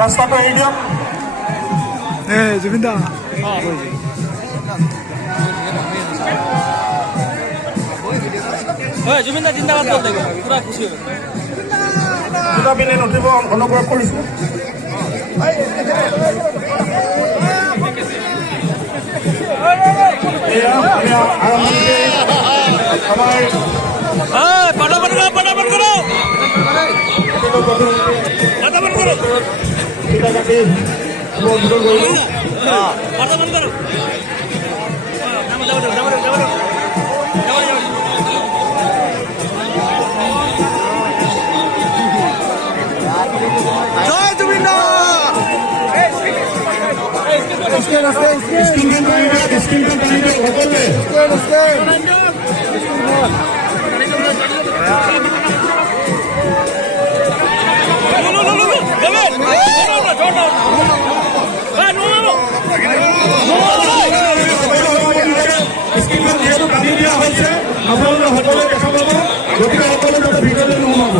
ৰাস্তাটো এৰি দিয়ক। জুবিন দা জুবিন দা জিন্দাবাদ বল দেখো পুরা খুশি হবে দুটা পিনে নুঠিব অনুগ্ৰহ কৰিছোঁ। এয়া আমি আৰম্ভণিতে আমাৰ फटाफट करो फटाफट करो फटाफट करो পিতাকাকে অনুৰোধ কৰিলোঁ। फटाफट करो জয় জুবিন দা স্ক্ৰীনখন টানি দিয়ক, স্ক্ৰীনখন টানি দিয়ক সকলোৱে। স্ক্ৰীনখন যিহেতু টানি দিয়া হৈছে আপোনালোকে সকলোৱে দেখা পাব, গতিকে সকলোৱে যাতে ভিতৰলৈ নোসোমাব।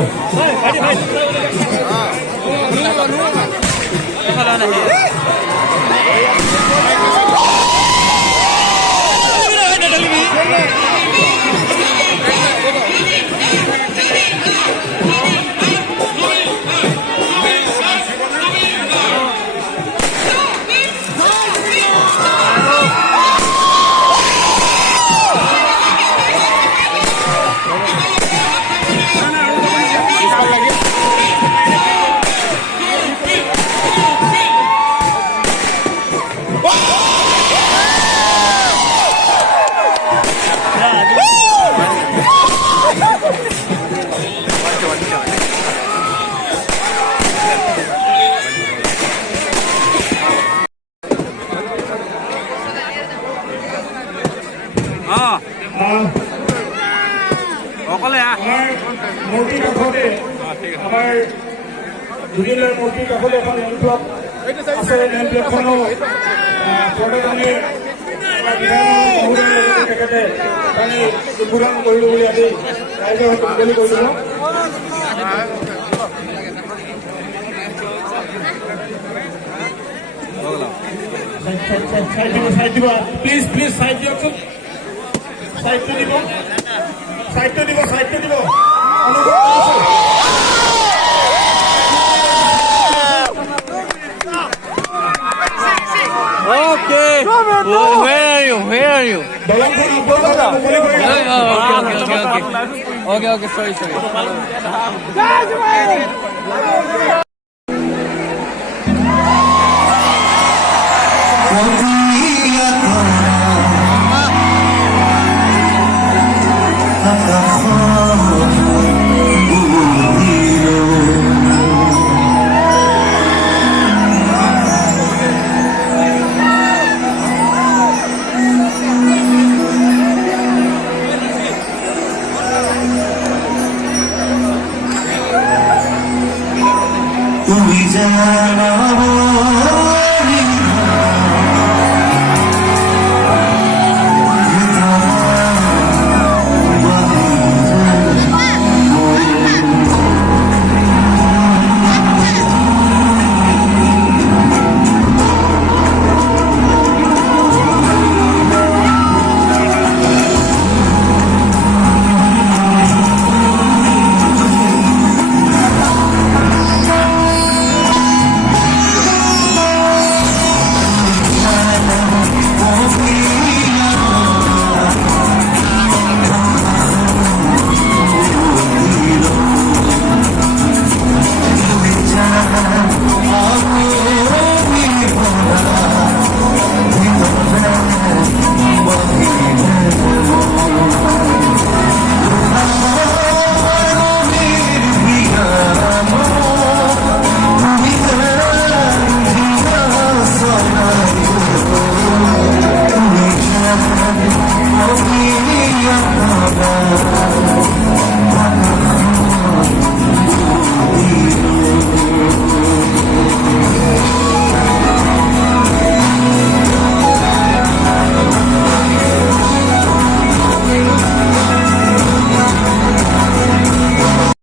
মূৰ্তিৰ কাষতে আমাৰ জুবিন দাৰ মূৰ্তিৰ কাষতে এখন নেম প্লেট আছে। নেম প্লেটখনো পৰ্যটনে তেখেতে আমি উদ্বোধন কৰিলোঁ বুলি আজি ৰাইজৰ মুকলি কৰিলোঁ। চাইড দিব প্লিজ প্লিজ চাইড দিয়কচোন। চাইডটো দিব সাহিত্য দিব সাহিত্য দিব অনুৰোধ কৰিছোঁ। Okay. Where are you? Where are you? দলংখন আপোনালোকে মুকলি কৰি Okay. Sorry. তুমি জানো